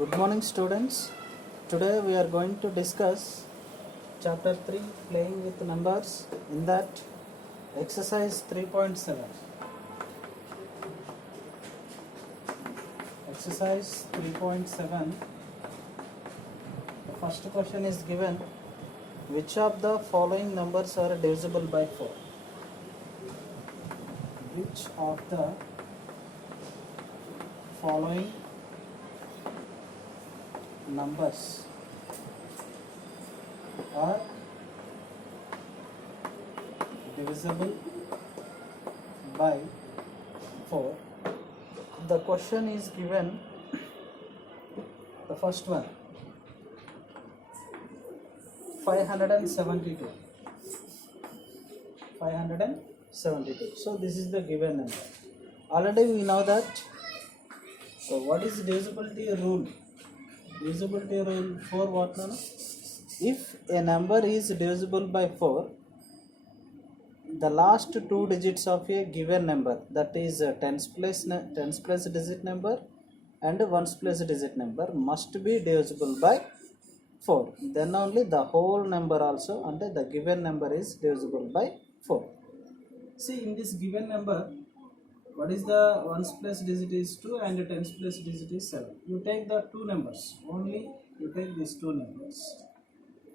Good morning, students. Today we are going to discuss chapter 3, playing with numbers. In that, exercise 3.7. Exercise 3.7. The first question is given: which of the following numbers are divisible by 4? Which of the following numbers are divisible by 4? The question is given, the first one, 572. 572. So this is the given number. Already we know that. So what is divisibility rule? Divisibility rule for what now? If a number is divisible by 4, the last two digits of a given number, that is a tens place digit number and ones place digit number, must be divisible by 4. Then only the whole number also and the given number is divisible by 4. See, in this given number, what is the ones place digit is 2 and the tens place digit is 7. You take the two numbers, only you take these two numbers.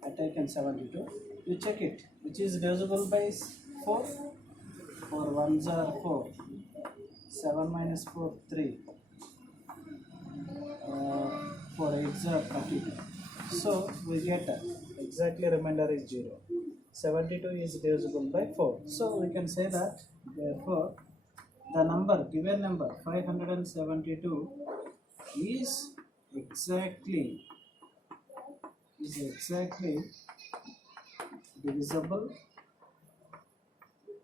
I taken 72. You check it, which is divisible by 4. 4 ones are 4. 7 minus 4, 3. 4 8s are 32. So we get exactly remainder is 0. 72 is divisible by 4. So we can say that therefore the number, given number 572 is exactly divisible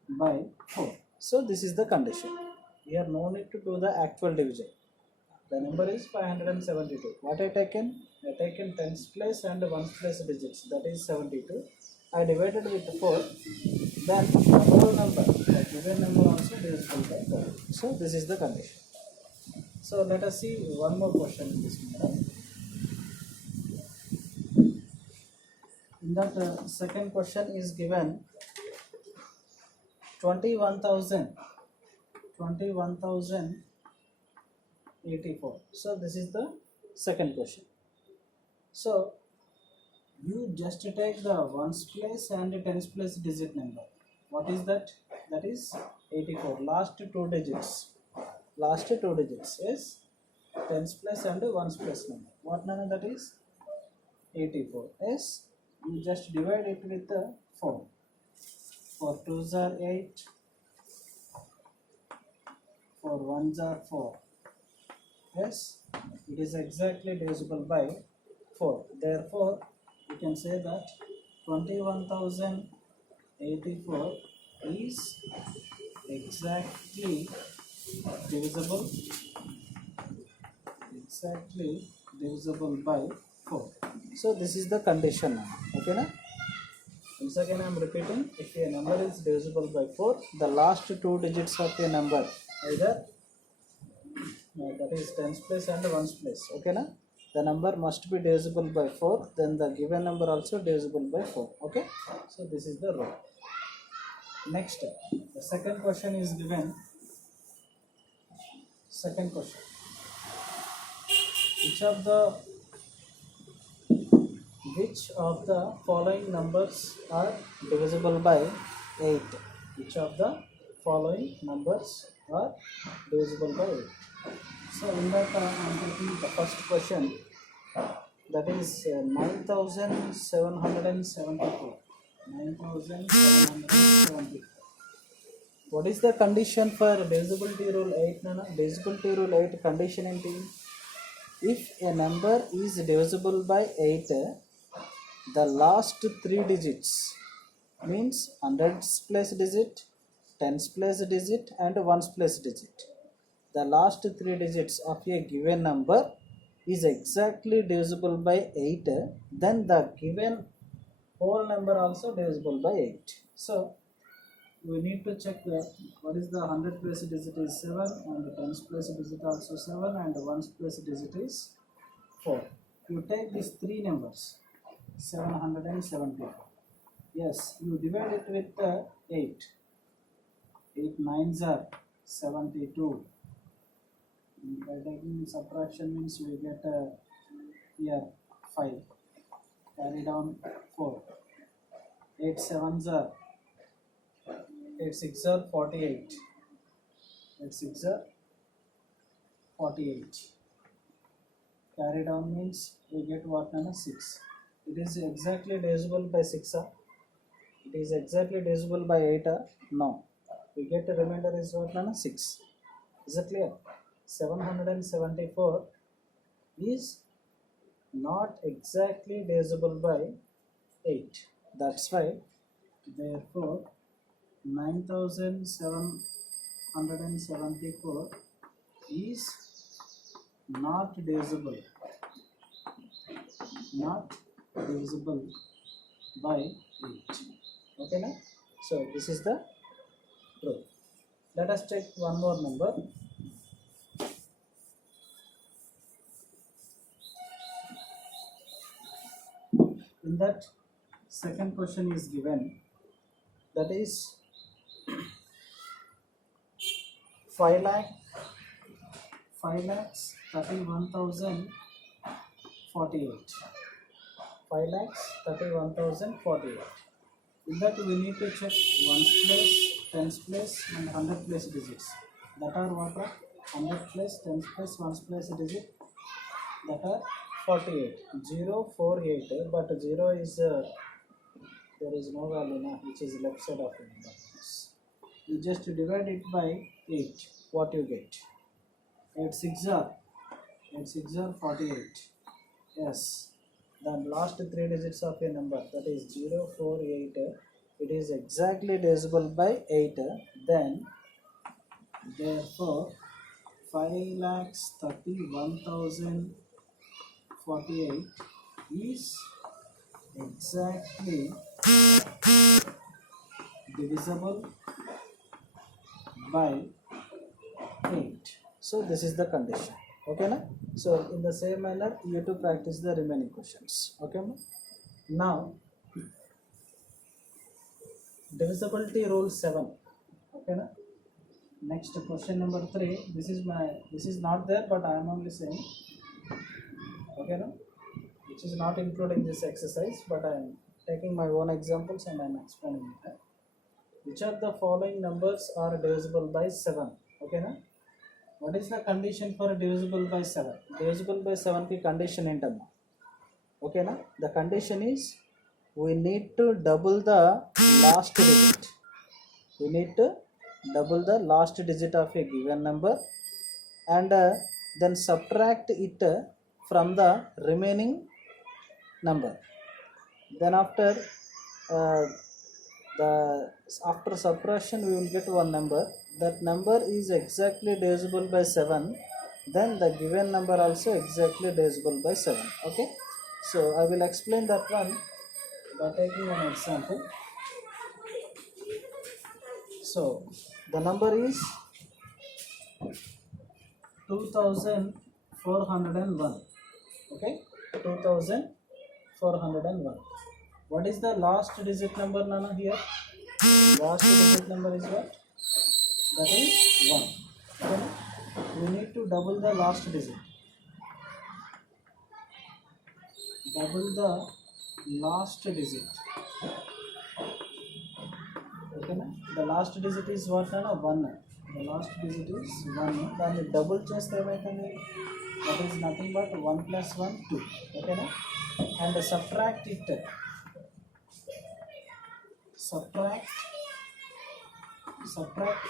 by 4. So this is the condition. Here no need to do the actual division. The number is 572. What I taken? I taken tens place and ones place digits, that is 72. I divided with 4. Then the whole number, the given number also divisible by 4. So this is the condition. So let us see one more question in this matter. In that second question is given 21,084. So this is the second question. So you just take the ones place and the tens place digit number. What is that? That is 84. Last two digits is tens place and ones place number. What number that is? 84. Yes, you just divide it with the 4. 4 2s are 8. 4 1s are 4. Yes, it is exactly divisible by 4. Therefore, you can say that 21,084 is exactly divisible by 4. So this is the condition now. Okay na? Once again I am repeating, if a number is divisible by 4, the last two digits of a number, either that is tens place and ones place, okay na? The number must be divisible by 4, then the given number also divisible by 4. Okay, so this is the rule. Next, the second question is given. Second question: which of the following numbers are divisible by 8? Which of the following numbers are divisible by 8? So in that I am taking the first question, that is 9,774. 9,774. What is the condition for divisibility rule 8? Divisibility rule 8 condition enti? If a number is divisible by 8, the last three digits means hundreds place digit, tens place digit and ones place digit. The last three digits of a given number is exactly divisible by 8, then the given whole number also divisible by 8. So we need to check what is the 100 place digit is 7 and the tens place digit also 7 and the ones place digit is 4. You take these three numbers, 774. Yes, you divide it with 8. 8 nines are 72. By taking subtraction means we get here 5. Carry down 4. 8 sevens are 8 six are 48. 8 six are 48. Carry down means we get what number 6. It is exactly divisible by 6. It is exactly divisible by 8. No. We get the remainder is what number 6. Is it clear? 774 is not exactly divisible by 8. That's why, therefore, 9774 is not divisible by 8. Okay, now? So this is the proof. Let us take one more number. In that, second question is given, that is 5,31,048. 5,31,048. In that we need to check ones place, tens place and 100 place digits. That are what are 100 place, tens place, ones place digit. That are 48. 048. But 0 is there is no value now, which is left side of the number. You just divide it by 8. What you get? 8 6 are 48. Yes. The last three digits of a number, that is 048. It is exactly divisible by 8. Then, therefore, 5,31,048 is exactly divisible by 8. So this is the condition. Okay, na? So in the same manner, you have to practice the remaining questions. Okay, ma? Now divisibility rule 7. Okay, na? Next question number 3. This is not there, but I am only saying. Okay, no? Which is not included in this exercise, but I am taking my own examples and I am explaining it. Which of the following numbers are divisible by 7? Okay, na? What is the condition for divisible by 7? Divisible by 7 ki condition entama. Okay, na? The condition is we need to double the last digit. We need to double the last digit of a given number and then subtract it from the remaining number. Then after after subtraction we will get one number. That number is exactly divisible by 7. Then the given number also exactly divisible by 7. Okay, so I will explain that one by taking an example. So the number is 2401. Okay, 2401. What is the last digit number, Nana, here? Last digit number is what? That is 1. Okay? We need to double the last digit. Double the last digit. Okay, na? The last digit is what, Nana? 1. The last digit is 1. Then the double chest that is nothing but 1 plus 1, 2. Okay, na? And subtract it. Subtract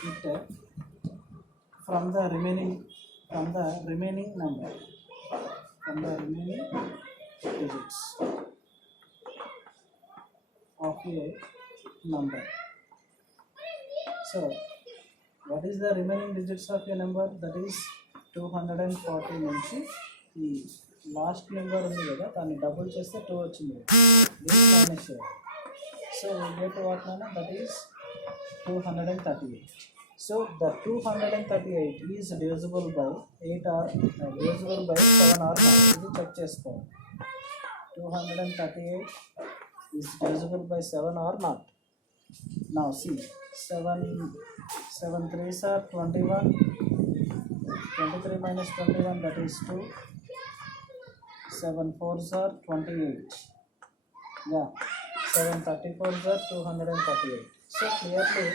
it from the remaining number, from the remaining digits of a number. So what is the remaining digits of a number? That is 240 నుంచి ఈ last number ఉంది కదా, దాన్ని double చేస్తే 2 వచ్చింది, దీన్ని minus చేయాలి. So we get what, Nana? That is 238. So the 238 is divisible by 8 or divisible by 7 or not. ఇది చెక్ చేసుకోవాలి. 238 is divisible by 7 or not. Now see, 7 3s are 21, 23 minus 21, that is 2, 7 4s are 28, yeah, 7 34s are 238. So clearly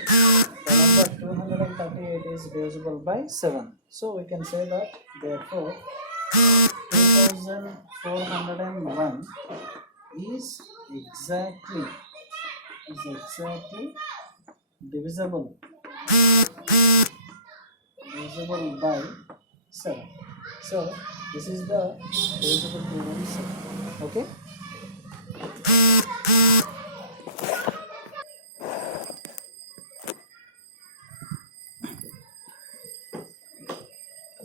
the number 238 is divisible by 7. So we can say that therefore 2401 is exactly divisible by 7. So this is the divisibility rule 7. Okay.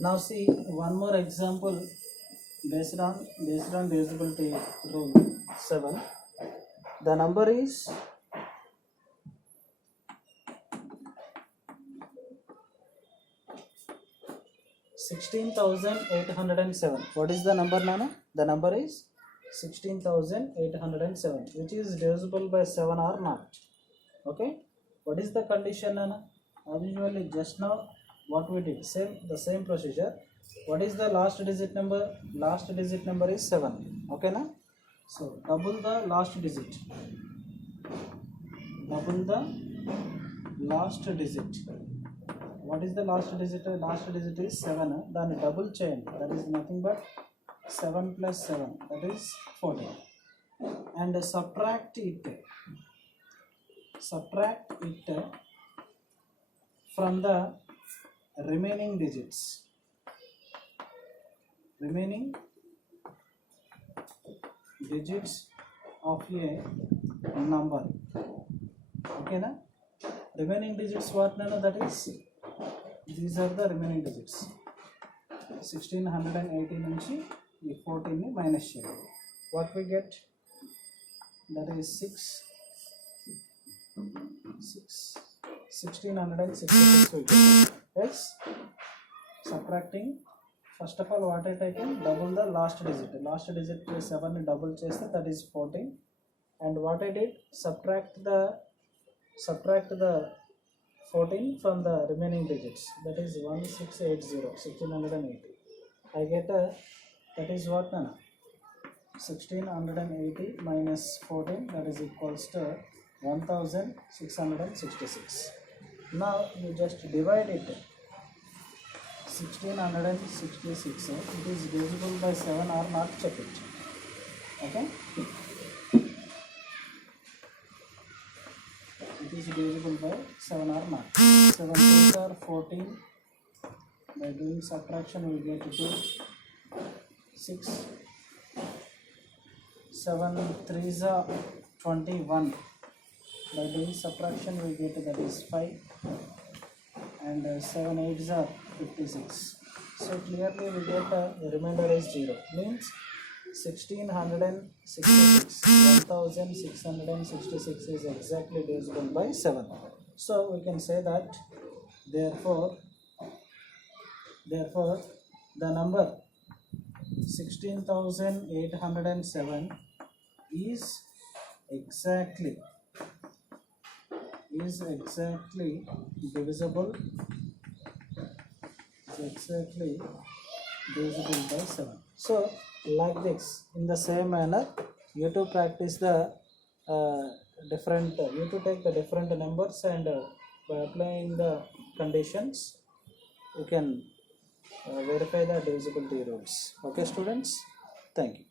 Now see one more example based on divisibility rule 7. The number is 16,807. What is the number, Nana? The number is 16,807, which is divisible by 7 or not. Okay. What is the condition, Nana? As usually just now what we did, the same procedure. What is the last digit number? Last digit number is 7. Okay, na? So double the last digit. What is the last digit? Last digit is 7. Then double chain, that is nothing but 7 plus 7, that is 14. And subtract it from the remaining digits. Remaining digits of a number. Okay, na? Remaining digits what, Nana? That is, these are the remaining digits. 1680 నుంచి ఈ 14 ని minus చేయాలి. What we get? That is 1666 we get. Yes. Subtracting, first of all what I taken, double the last digit. Last digit 7 ని double చేస్తే that is 14. And what I did, subtract the 14 from the remaining digits, that is 1680. I get that is what, Nana? 1680 minus 14, that is equals to 1666. Now you just divide it. 1666, it is divisible by 7 or not, check it. Okay. It is divisible by 7 or not. 7 2s are 14. By doing subtraction we get to 6. 7 3s are 21. By doing subtraction we get, that is 5. And 7 8s are 56. So clearly we get the remainder is 0. Means 1666 is exactly divisible by 7. So we can say that therefore the number 16,807 is exactly divisible by 7. So like this, in the same manner, you to practice the you to take the different numbers, and by applying the conditions you can verify the divisibility rules. Okay students, thank you.